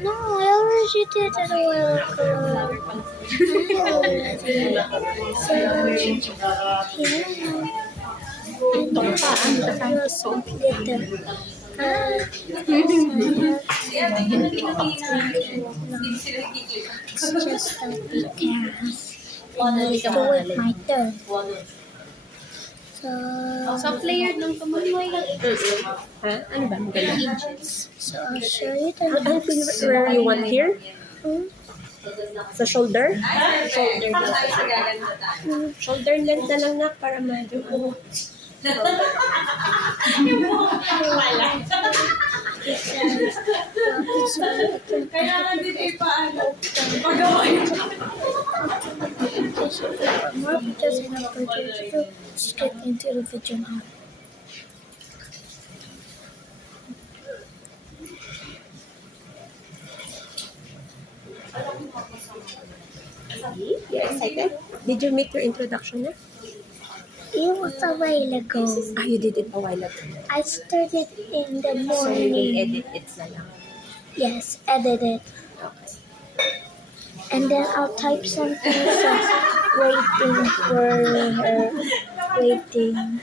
No, I already did it a while ago. So, yeah. And it was glitter. It's just that because I need to wait my turn. So, Soft layered ng tumuloy lang. Ha? Ano ba? Maganda. so I'll show you the Ano next. where you want here? Hmm? Sa shoulder? Shoulder Shoulder length na lang na para medyo ano. Kailangan din ipaano. Pagawa yun. Just get into the video now. You're excited? Did you make your introduction na? It was a while ago. Ah, you did it a while ago. I started in the So you will morning. edit it na lang. Yes, edit it. And then I'll type something says waiting for her, waiting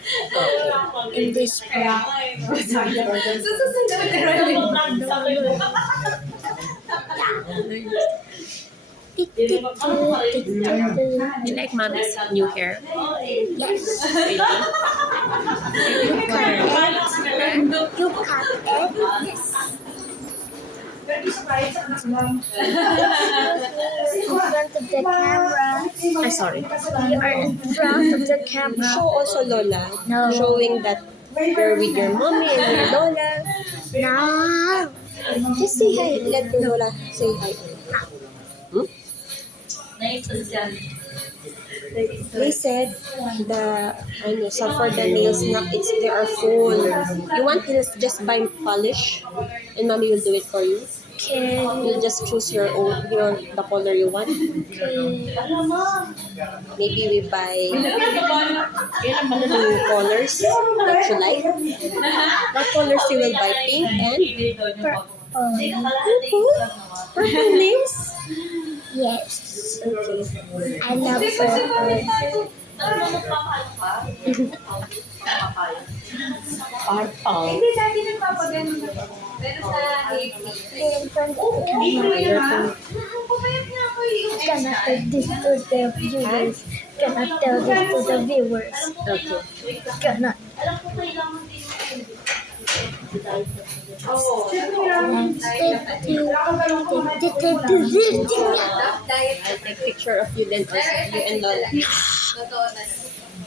in this part. You like mommy's new hair? Yes, Really? you cut it. You cut it. Yes. In front of the camera. I'm sorry. You are in front of the camera. Show also Lola. No. Showing that you're with your mommy and your Lola. No. Just say hi. Let your Lola say hi. Hmm? They said so for the nails na they are full. You want to just buy polish and mommy will do it for you. Okay. You'll just choose the color you want. Maybe we buy 2 colors that you like. What colors you will buy? Pink and purple nails? Yes. Okay. I love purple. Purple. Pero sa In front of the camera. Cannot tell this to the viewers. Cannot tell this to the viewers. Okay. Cannot. I'll take picture of you then also. You and Lola.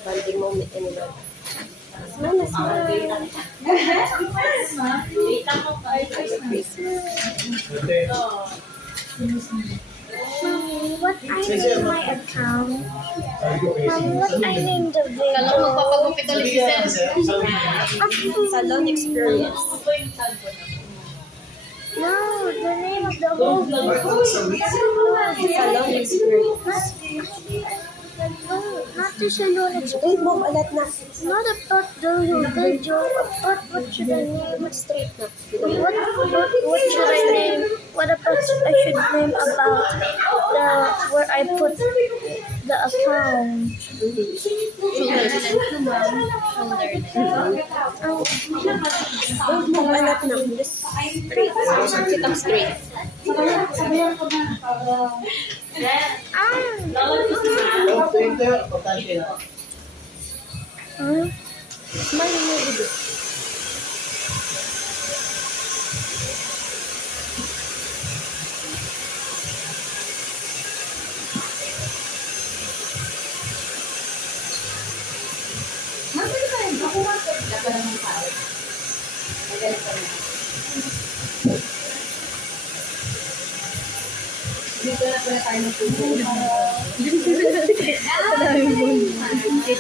Bonding moment and Lola. Smile, smile. Mommy, what I name my account? Mommy, what I name the Kala video? mo magpapagupit ulit si Sen. Salon experience. No, the name of the whole video. Salon experience. No, not the salon experience. Wait, move alat na. Not about the video. About what should I name? Straight na. What should I name? What about I should name about the where I put the account? Shoulder length naman. Shoulder length. Don't move alat na. Just straight. Sit up straight. Huh? Smile mo dito. You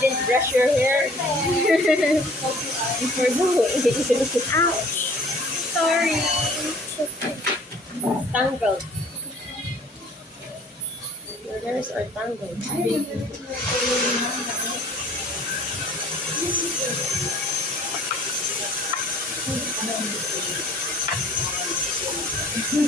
didn't brush your hair before going. Ouch. Sorry. Tangled. Your hairs are tangled. Okay.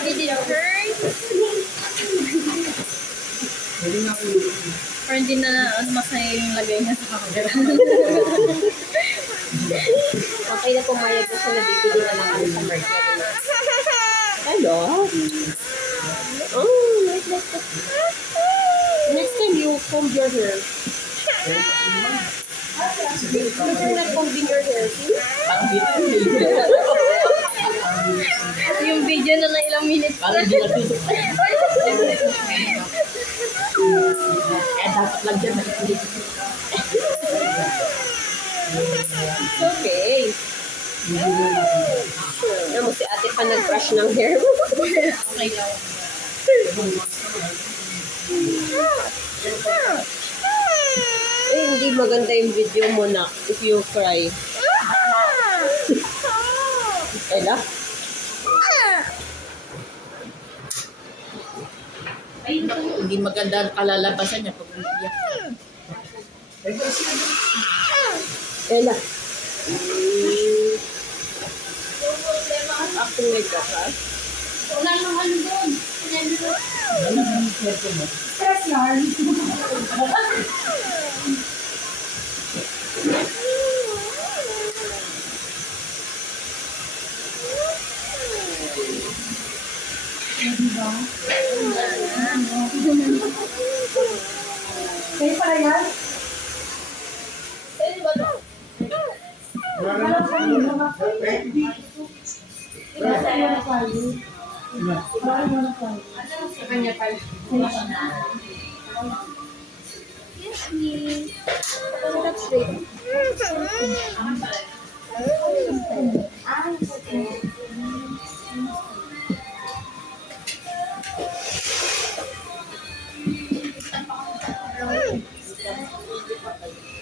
Did it hurt? Or hindi na masaya yung lagay niya sa camera? Okay na pumayag na siya na bibili na lang kami sa market. Hello? Oh, like. Next time you comb your hair. You're not combing your hair, see? Yung video na ilang minutes na. Parang di nagtutok. Dapat lang dyan. It's okay. Alam mo si ate pa nag-brush ng hair mo. Okay lang. Eh, hindi maganda yung video mo na if you cry. Ella? Hindi maganda ang kalalabasan niya pag umiiyak. Ella? Acting like that, ha? Wala nang ano doon. Kayo pala yan? Yes, me. Oh, that's great.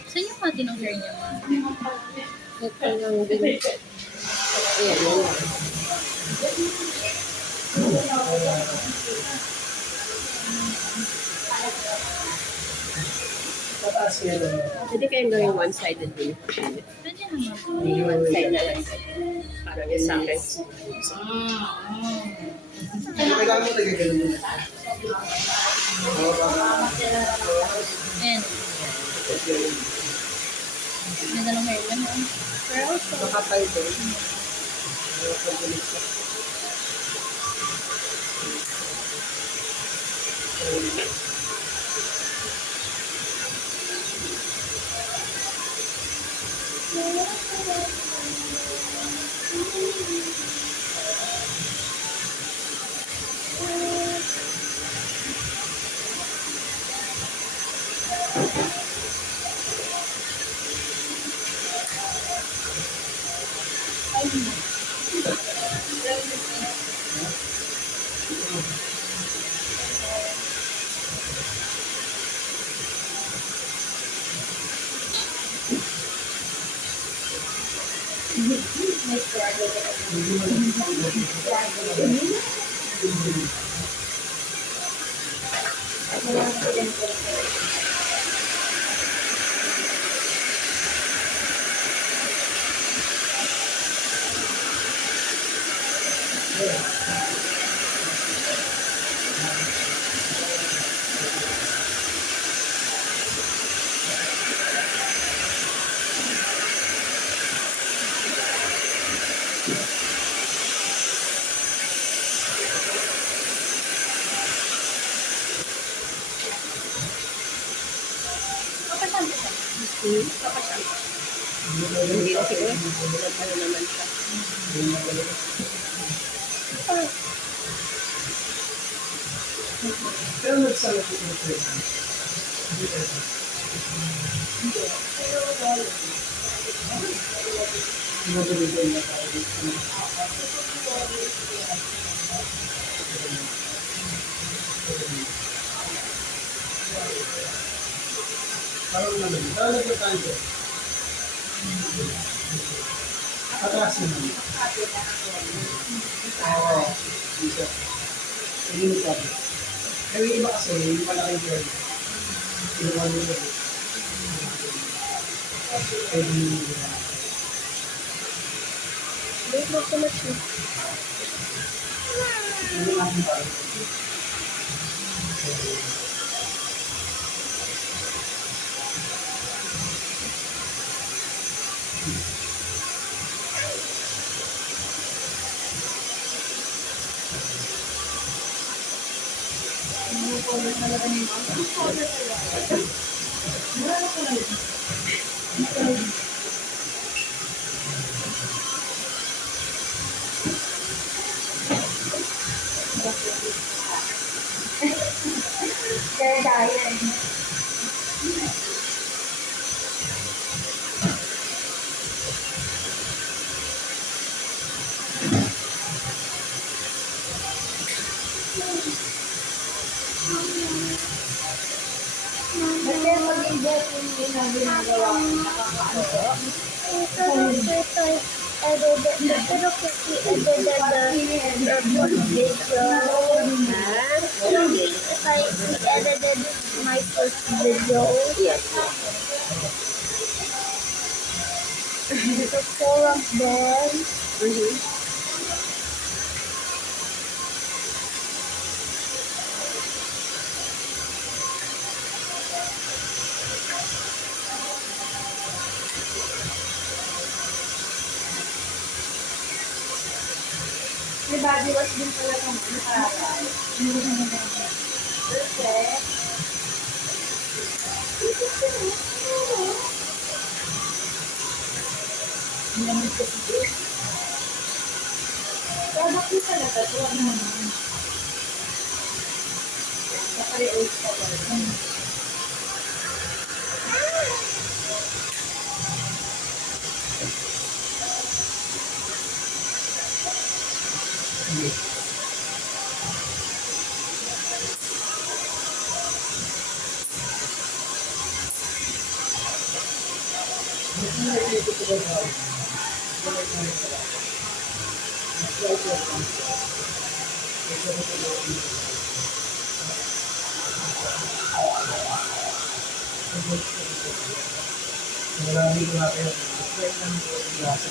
Saan yung pati ng hair niya? Ito lang din. Ayan, yun. Pwede kayong gawing one-sided din. Pwede naman. One side na lang. Parang yung sa akin. Kailangan mo nagagaling mo na. And, ganda ng hair niya. No? Pero makapal din. Hindi na siguro. Ano naman siya. Pero nagsalat ko ng present. Pinabalitan na tayo dito. 1 Parang naman. Parang nagkakain ko. Atras naman. Oo. Isa. Hindi pa. Pero yung iba kasi, yung malaking girl. Yung one girl. Pwede yung Wait, not so much. Hindi natin pa. Kaya tayo. Kasi mag-invest yung ginagawa ko, nakakaano ko. Pero kasi edited the video. I edited my first video. Yes. The four of them. Mm-hmm. May body wash din pala kung nakaka. Perfect. Kaya bakit talaga ito? Ano naman? Nakali-old ka ba? Marami ko natin. Kaya lang ko yung klase.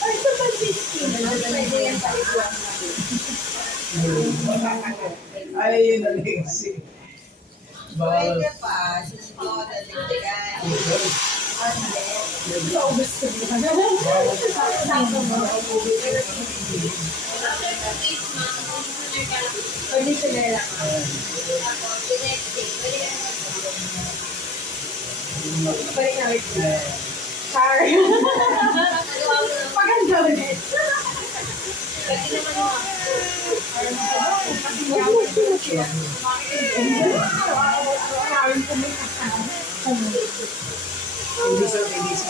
Ay, ito pa 16. Pwede yan paliguan natin. Ay, yun na legacy. Bawal. pa, susunod na dagdagan. Paubos ko din. Pwede sila lang. Balik na ulit. Sorry. Paganda ulit. Ladies or ladies.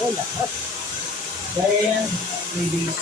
Wala. Kaya yan, ladies.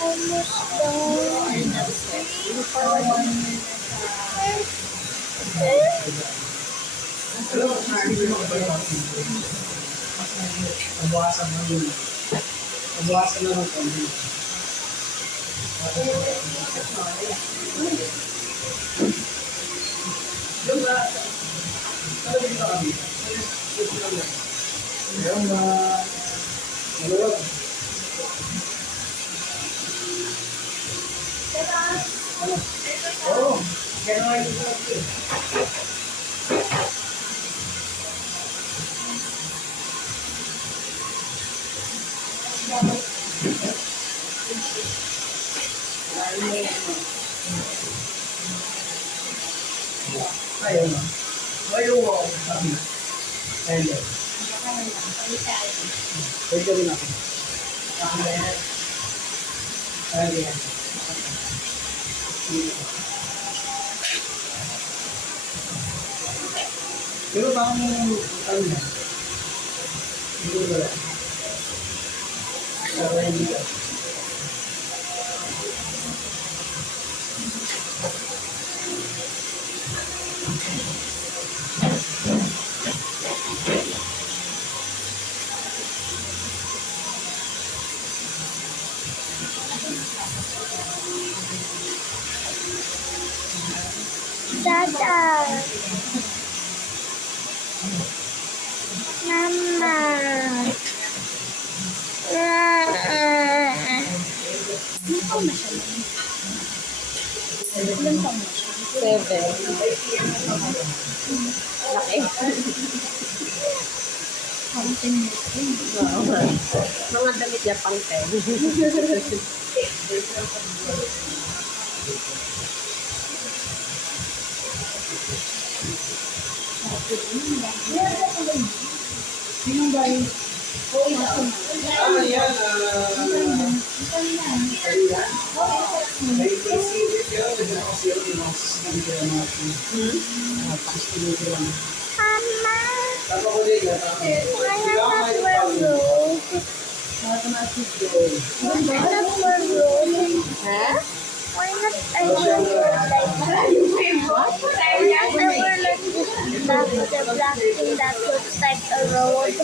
Almost done. Nabawasan na yun. Nabawasan na lang kami. kami. Ayun, maluwag. Ano? Oo. January 14. Ayun na. Ayun mo ako sa amin. Ayun. Pwede rin ako. Ayun. Ayun. Pero baka mo ano na? Hindi ko wala. Para hindi ka. Dada. Mama. Seven. Laki. Oo. Mga damit niya pang 10. Ah, yan. May isipit yun. Kasi nakasiro yung mga system kaya natin. Mga pang-kilogram. Mama. Tama ko din. Why not wear rose? Why not wear rose? Ha? Why not I wear rose like that? Why not I wear like the black thing that looks like a road?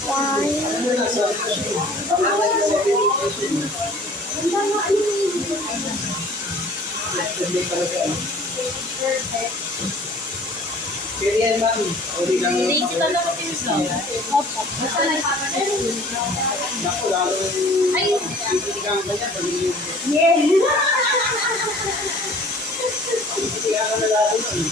Why? Pwede yan, ma'am. Uli lang yun. Daisy ka lang Opo. Basta lang. Naku, lalo yung sisitigang ka niya. Sisitigang ka na lalo nun.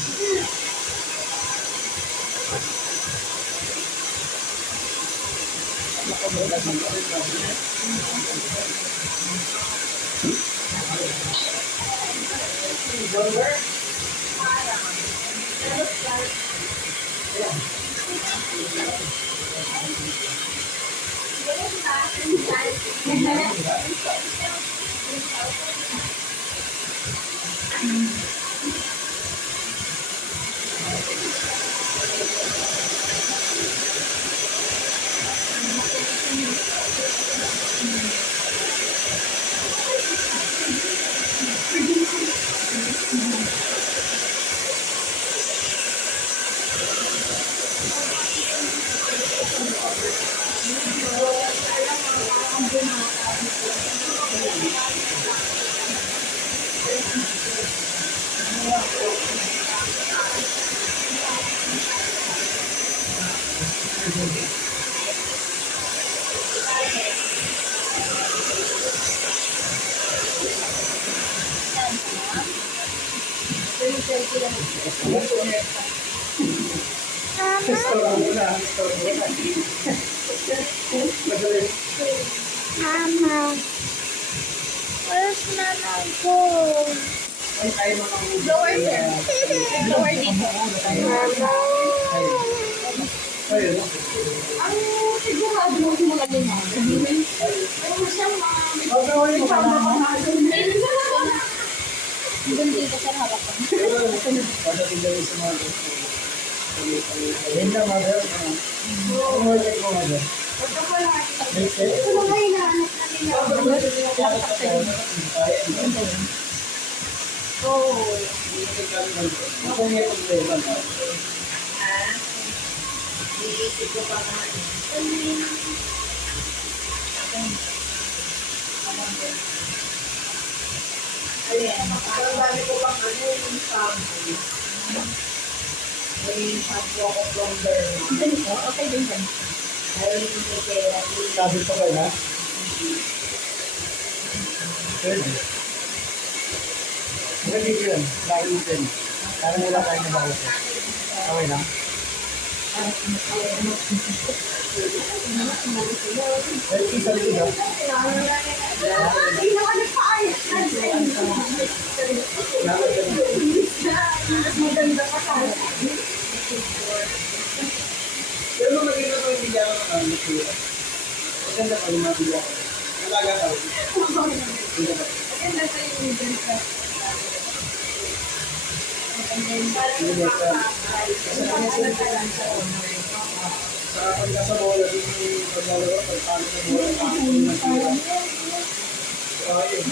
Mama. Where's Mama go? Ay, tayo mga Lower, sir. Lower dito. Mama. ayun. Ang sigurado mo simula din na. Doon dito, sir, hawak ko. Pagdating daw sa mga ayun na, mother. Umorder ko, mother. Ito na kayo na anak natin. Iisip ko pa nga. Alin, ang dami ko pang ano yung sample. May shampoo ako from Derma. Ganito, okay din yan. Ayaw yung may therapy. Sabi pa kayo na? Pwede. Pwede yun. Lagi din. Parang wala tayong nabawas. Okay lang? Pwede sa likod ah. Pero nung maganda ko yung bigyan ko ng matira. Maganda ko yung mabigyan ko. Nalaga ka. Sa pagkasabola din yung paglalaro, pagpano sa bola, paano yung matira. Ayun.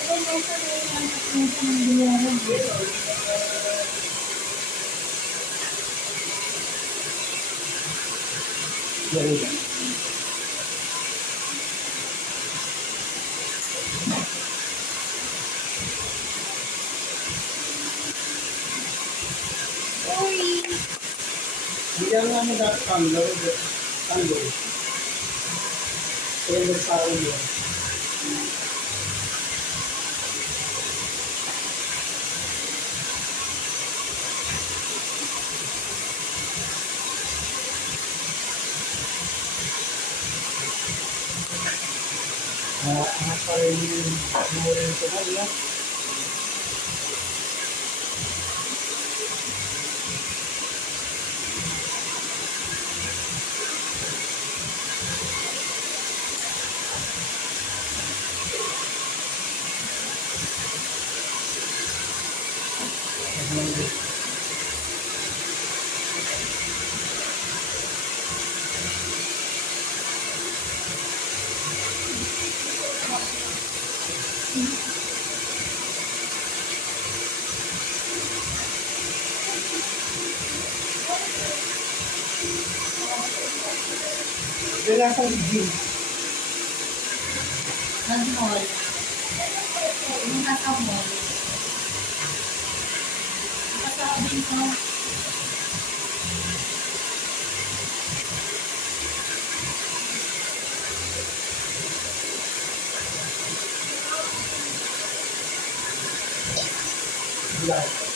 Garuda. Bigyan nga mo dati tanggol. Tanggol. Kaya nagsaroon yun. Ang pa rin yung memory ko na nila. Kaya sa gym. Nag-mall. Yung nasa mall. Kasabi ko. Black.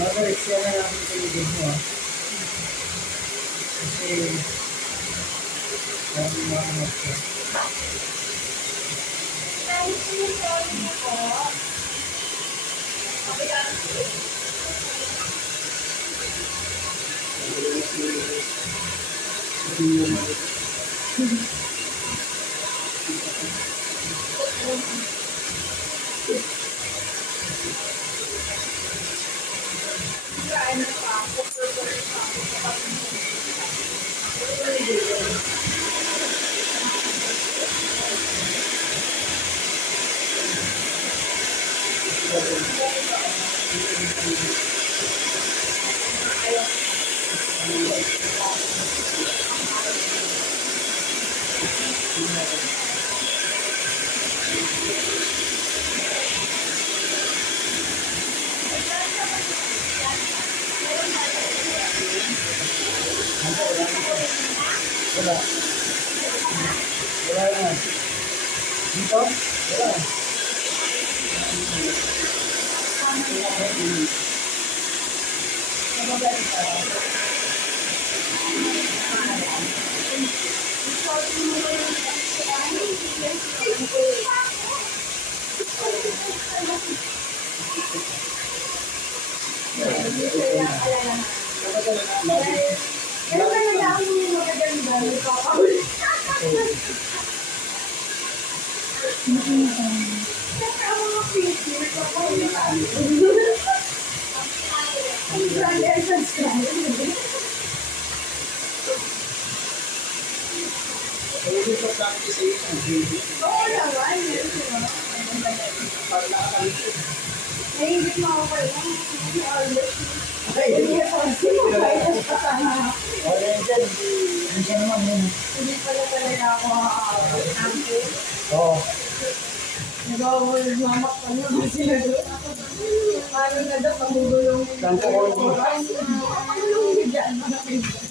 Naka-extra na namin sa libid mo ah. Kasi dami mga anak ko. Wala. Wala na. Dito? Wala. Pwede pa practice sa isang baby. Oo naman. Para nakakalikod. Nahihigit mo ako kayo. Ay, Hindi ako kasi mo kayo kasama. Hindi pala talaga ako aangkin. Oo. Nagawawal-mamak pa niya ba sila doon? Paano na daw pagugulong nila? Tanto ko rin. Pagugulong nila dyan, mga kaibigan.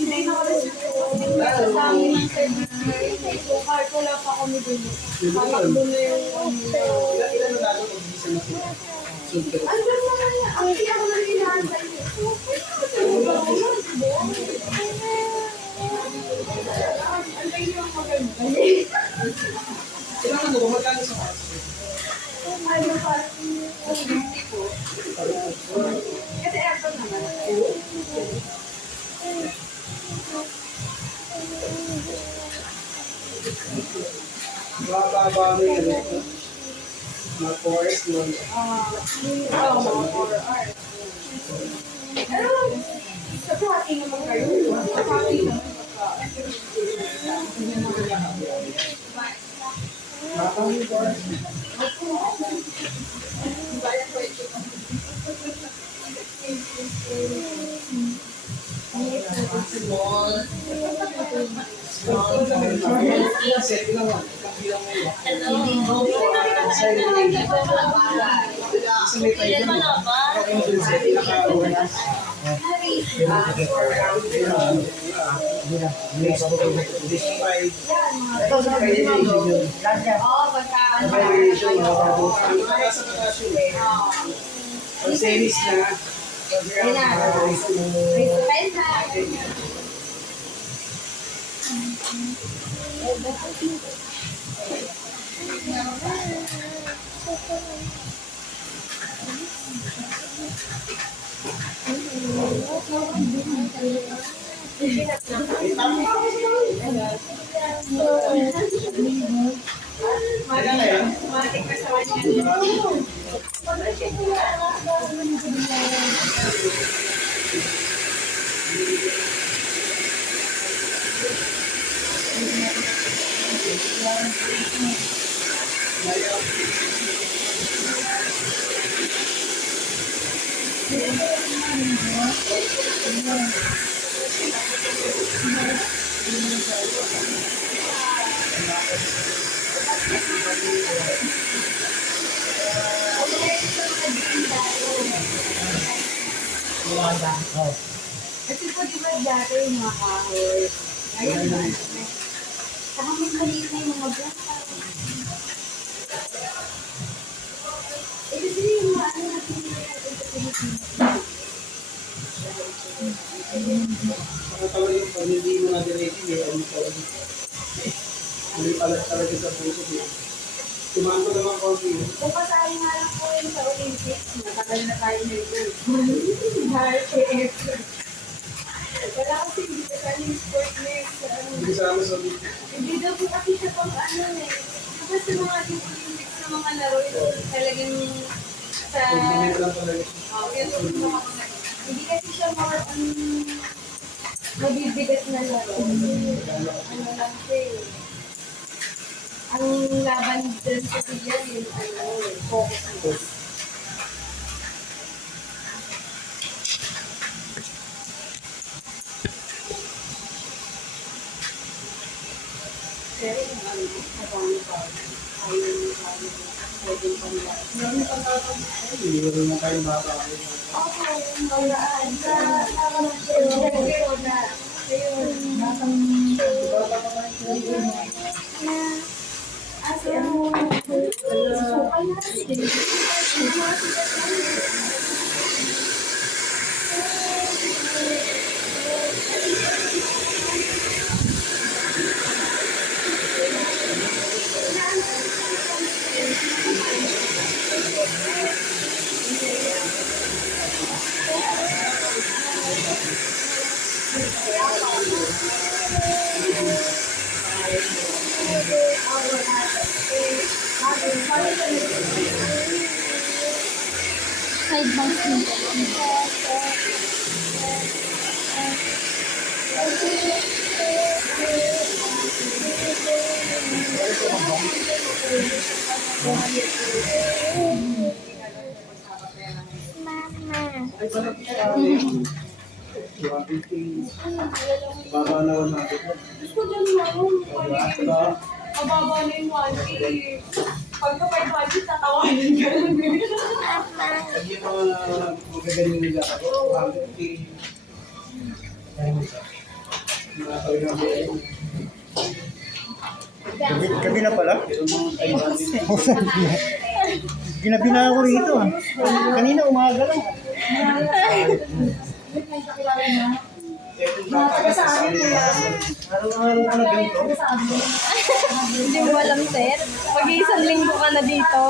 Hindi na wala siya sa amin ng service. So, kahit wala pa kami dun. Patakbo na yung Ilan na natin mag-isa na sila? Super. andun naman niya. Ang hindi ako nang inaantay niya. Antay niyo ang maganda. Ilan na magkano sa house? Ano pa? 50 po. Kasi aircon naman. Mababa na yung ano. Mga forest mo. Mga 4 hours. Pero, sa tracking naman kayo. Sa tracking naman. Nakakang yung forest. Set lang mo. Kabilang mo yun. Sa may tayo. Set pinaka-awareness. Oo, pagka Pag series na, Teka na yan. Kasi po di ba dati yung mga kahoy, ngayon na, saka mas maliit na yung mga bata. Eh kasi yung mga ano natin natin sa Pilipinas. Ano talaga yung pag hindi mo na-direct, ano talaga. Hindi pala talaga sa puso mo. Tumaan ko naman konti. Kung kasali nga lang po yun sa Olympics, matagal na tayo na yun. Dahil kay Efren. Wala kasi hindi kasali yung sport na yun sa ano. Hindi kasama sa video. Hindi daw po kasi siya pang ano eh. Tapos sa mga ating Olympics na mga laro, ito talagang sa... Compliment lang talaga. Yun po yung mga hindi kasi siya mga mabibigat na laro. Ano lang siya eh. Ang laban dun sa siya yung ano, focus. Pero yung ano, habang pa, ayun yung pwedeng panlaro. Hindi ko rin kayo bata. Opo, magaan. Sa ako na. Ayun, Asa mo? Sukal na. Side bangs din. Ay, sarap siya. 150. Baka naman natin. Gusto ko dyan mo. Diba? Mababa na yung 1K. Pagka 500, tatawanin ka lang. Pag yung mga magagaling nila ako, 150. Gabi na pala? Ginabi na ako rito. Kanina umaga lang. Araw-araw ka na ganito. Hindi mo alam, sir. Mag-iisang linggo ka na dito.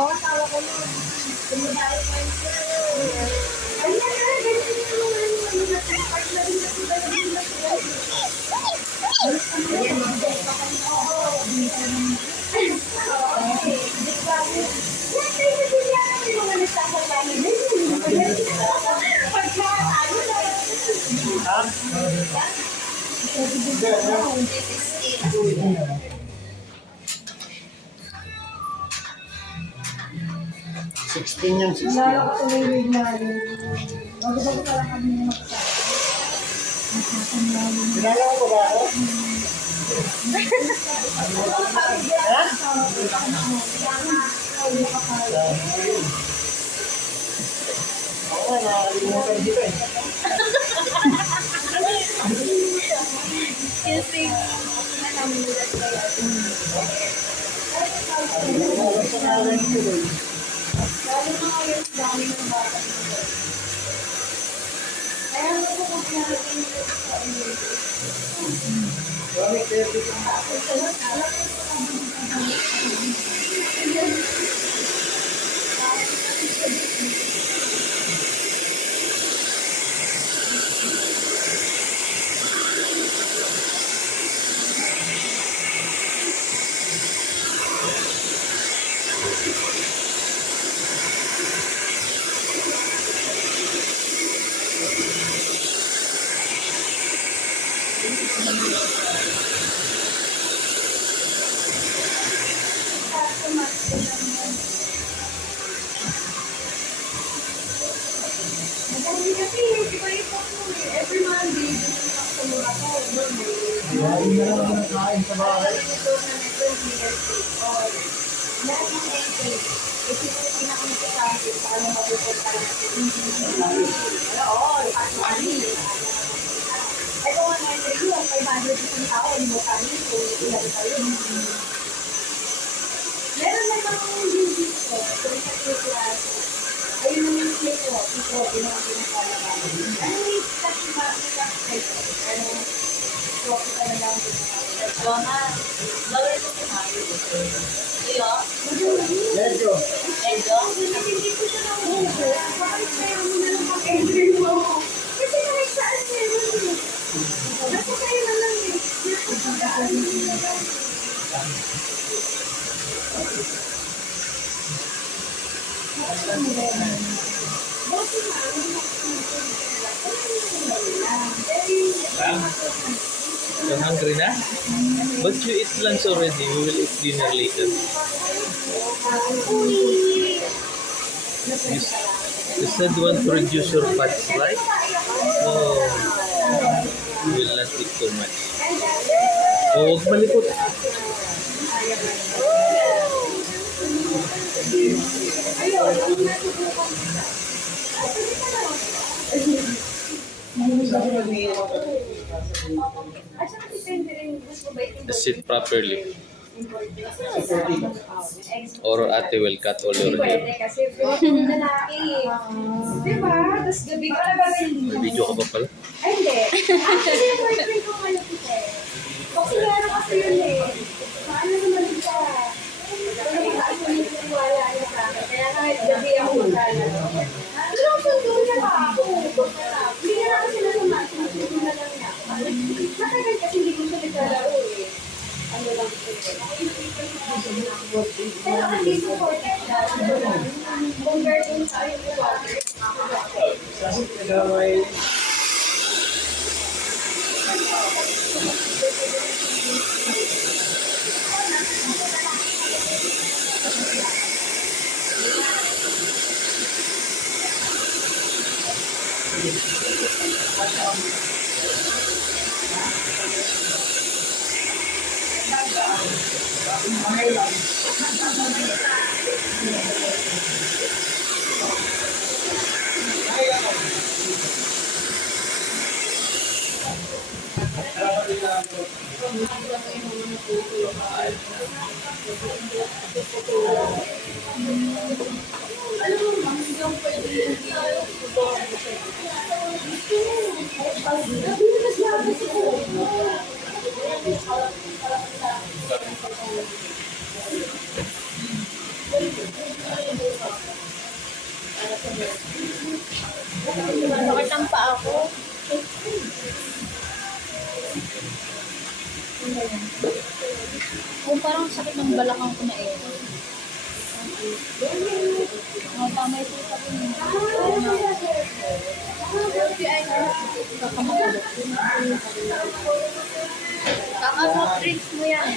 Sixteen yan, 16. Kilala ko ba ako? Ako, nakakalimutan dito eh. Kasi, every Monday, customer ako. Lagi na lang ako nakain sa bahay. Lahat ng entry, ito yung pinaka-importante paano mapupunta natin. Oo, actually. Ito ang entry yung 500 isang tao, hindi mo kami kung ilan kayo. Meron na mga duties ko, kung sa class, ayun naman yung play ko, ito, yun ang pinakala namin. Ano yung kasi makikita ko, pero profit na lang din namin. Let's go. Hindi ko siya nakuha. Bakit kaya mo na lang mag-entry mo? Kasi kahit saan meron eh. Nasa kayo na lang eh. Nasa saan na lang. You're hungry na? But you eat lunch already. We will eat dinner later. You said you want to reduce your fats, right? So, you will not eat too much. Oh, huwag malikot. Sit properly. Or ate will cut all your hair. Pwede kasi yung lalaki. Diba? Tapos gabi ko na ba May video ka pa pala? Ay, hindi. Actually, yung boyfriend ko malapit eh. Kasi meron kasi yun eh. Paano naman siya? Pero actually, wala niya sa akin. Kaya kahit gabi ako maglalaro. Pero sundo niya pa ako. Hindi na ako sila sumasin. Sundo na lang niya. Matagal kasi hindi ko siya naglalaro eh. Ano lang siya. Pero at least supported siya. Compared dun sa ayun ko. Kasi nagaway. Bakit ang paa ko? Oh, parang sakit ng balakang ko na eh. Oh, tama ito sa akin. Kakamakulot. Kaka-soft drinks mo yan.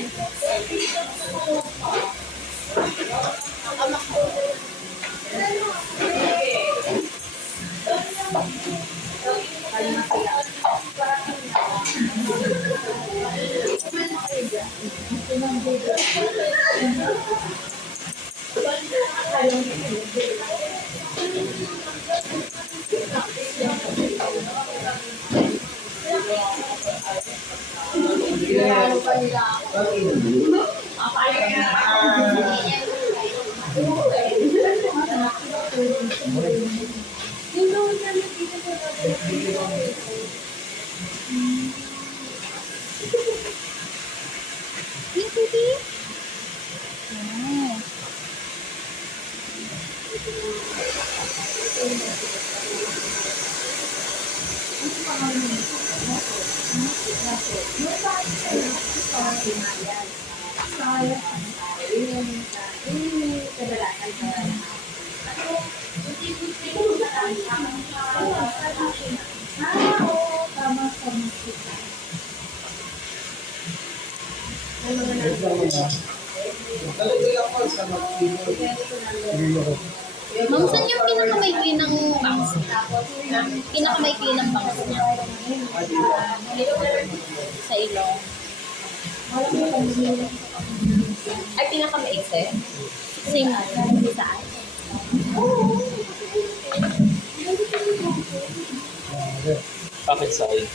Ma'am, saan yung pinakamaikli ng bangs niya? Pinakamaikli ng bangs niya? Sa ilong. Ay, pinakamaiksi? Same saan? Bakit sa akin?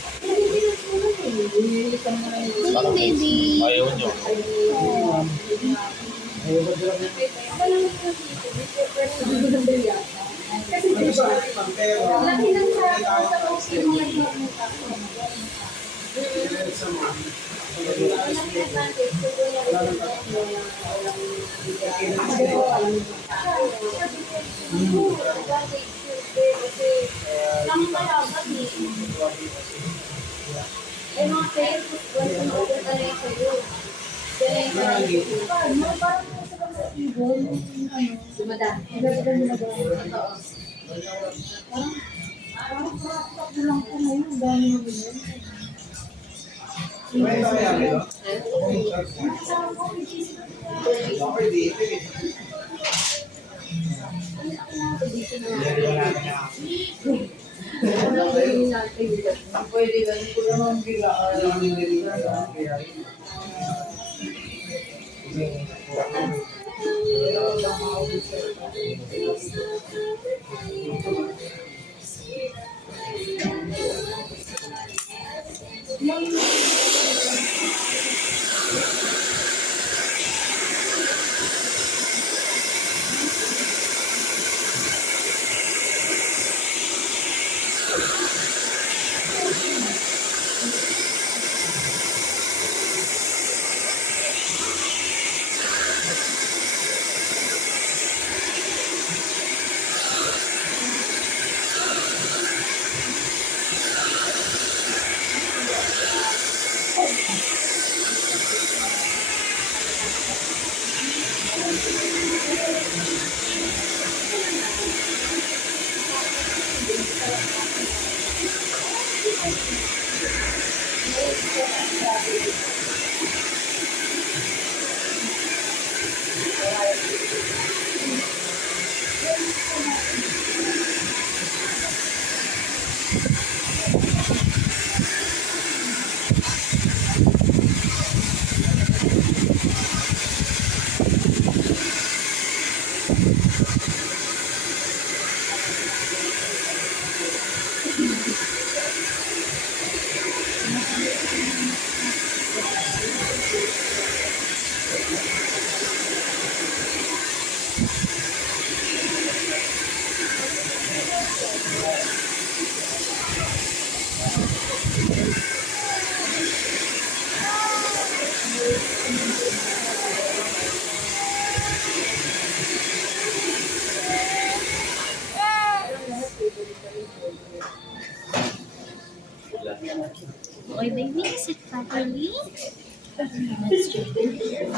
Galing, baby. Ayaw nyo. Okay, baby, sit properly. Let's check it.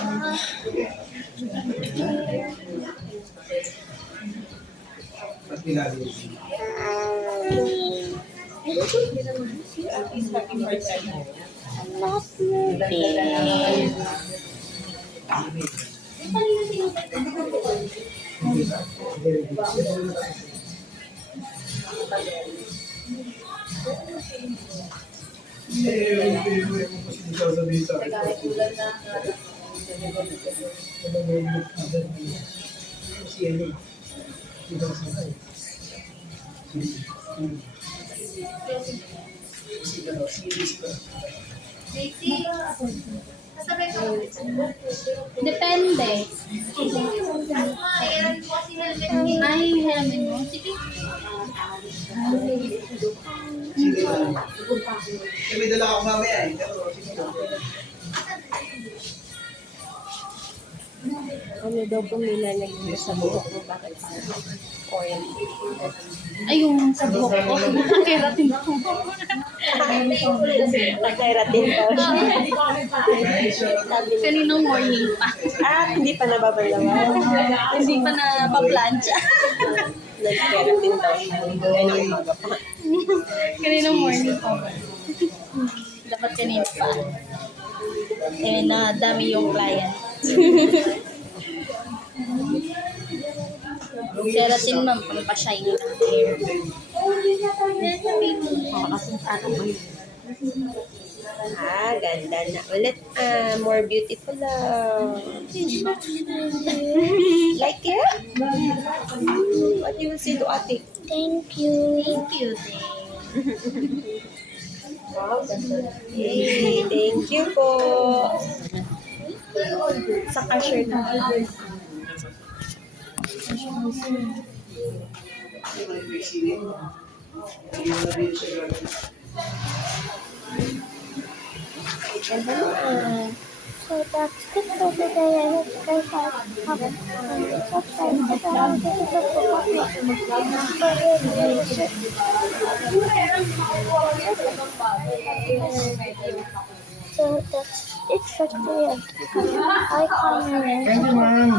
Ba't ginagawa? Not moving. Sasabihin sa akin. Si ano? Ito sa akin. Depende. Ay, hiramin mo. Sige. Sige lang. May dala ako mamaya eh. Pero sige lang. Ano daw pong nilalagay mo sa buhok mo? Bakit oil? Ay, yung sa buhok ko. Keratin ako. Pagkairatin daw siya. Kaninong morning pa. Hindi pa nababalawan. Hindi pa na pa-plancha. Nag-keratin daw siya. Kaya umaga pa. Kaninong morning pa. Dapat kanina pa. Eh, na dami yung client. Keratin ma'am, pampashine ng hair. Ganda na ulit. More beautiful like it? What you will say to ate? Thank you. Thank you, Wow, ganda. Yay, thank you po. Sa cashier na. Ganda na. So that's it for today. I hope you guys have a subscribe to the So that's it for today. I comment. Thank you, ma'am.